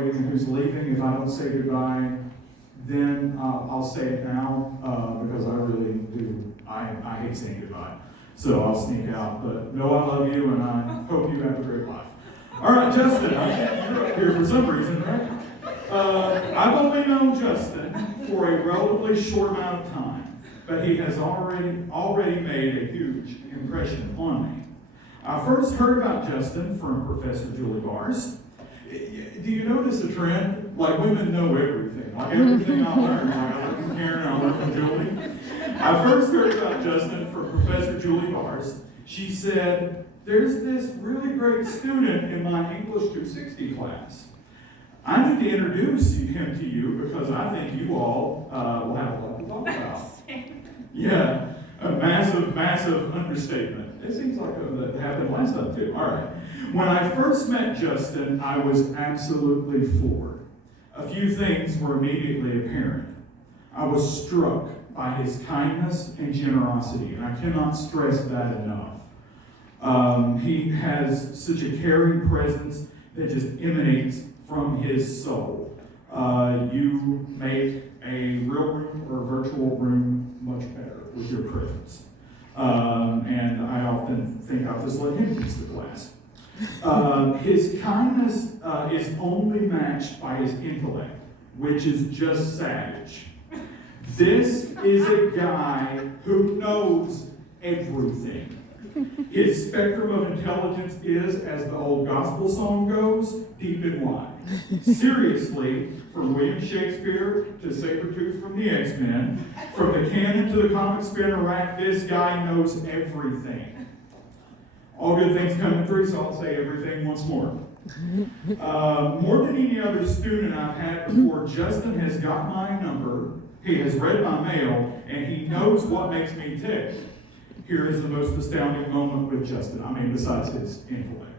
who's leaving. If I don't say goodbye, then I'll say it now because I really do. I hate saying goodbye. So I'll sneak out. But no, I love you and I hope you have a great life. All right, Justin, you're up here for some reason, right? I've only known Justin for a relatively short amount of time, but he has already made a huge impression on me. I first heard about Justin from Professor Julie Bars. Do you notice a trend? Like women know everything. Like everything I learn. Like I learned from Karen, I learned from Julie. I first heard about Justin from Professor Julie Bars. She said, there's this really great student in my English 260 class. I need to introduce him to you because I think you all will have a lot to talk about. Yeah, a massive understatement. It seems like that happened last time too. All right. When I first met Justin, I was absolutely floored. A few things were immediately apparent. I was struck by his kindness and generosity, and I cannot stress that enough. He has such a caring presence that just emanates from his soul. You make a real room or a virtual room much better with your presence. And I often think I'll just let him teach the class. His kindness is only matched by his intellect, which is just savage. This is a guy who knows everything. His spectrum of intelligence is, as the old gospel song goes, deep and wide. Seriously, from William Shakespeare to Sabretooth from the X-Men, from the canon to the comic spinner rack, this guy knows everything. All good things come in three, so I'll say everything once more. More than any other student I've had before, Justin has got my number, he has read my mail, and he knows what makes me tick. Here is the most astounding moment with Justin. Besides his intellect.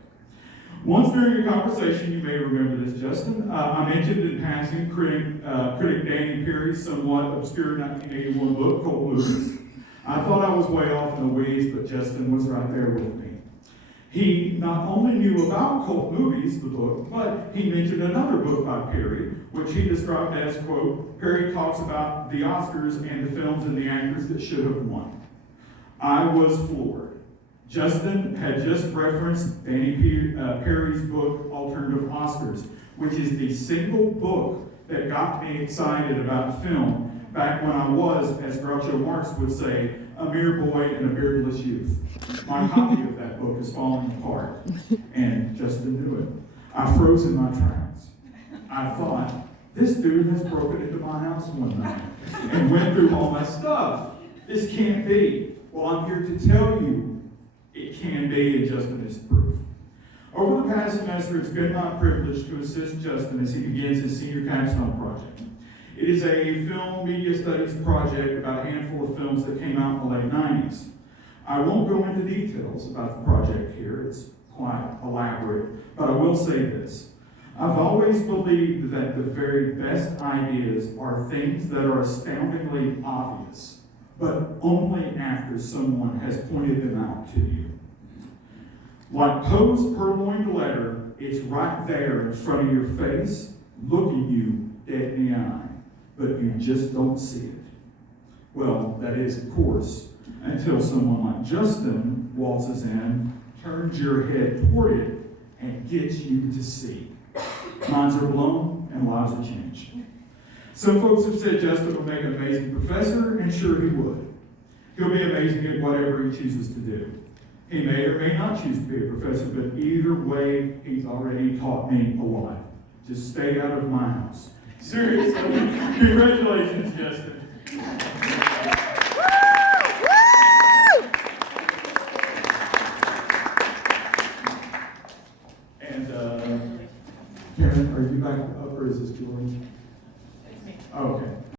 Once during a conversation, you may remember this, Justin, I mentioned in passing critic Danny Perry's somewhat obscure 1981 book, Cult Movies. I thought I was way off in the weeds, but Justin was right there with me. He not only knew about Cult Movies, the book, but he mentioned another book by Perry, which he described as, quote, Perry talks about the Oscars and the films and the actors that should have won. I was floored. Justin had just referenced Danny Perry's book, Alternative Oscars, which is the single book that got me excited about film back when I was, as Groucho Marx would say, a mere boy and a beardless youth. My copy of that book is falling apart, and Justin knew it. I froze in my tracks. I thought, this dude has broken into my house one night and went through all my stuff. This can't be. Well, I'm here to tell you it can be, and Justin is proof. Over the past semester, it's been my privilege to assist Justin as he begins his senior capstone project. It is a film media studies project about a handful of films that came out in the late 90s. I won't go into details about the project here, it's quite elaborate, but I will say this. I've always believed that the very best ideas are things that are astoundingly obvious, but only after someone has pointed them out to you. Like Poe's purloined letter, it's right there in front of your face, looking you dead in the eye, but you just don't see it. Well, that is, of course, until someone like Justin waltzes in, turns your head toward it, and gets you to see. Minds are blown and lives are changed. Some folks have said Justin will make an amazing professor, and sure he would. He'll be amazing at whatever he chooses to do. He may or may not choose to be a professor, but either way, he's already taught me a lot. Just stay out of my house. Seriously. Congratulations, Justin. And Karen, are you back up or is this Julie?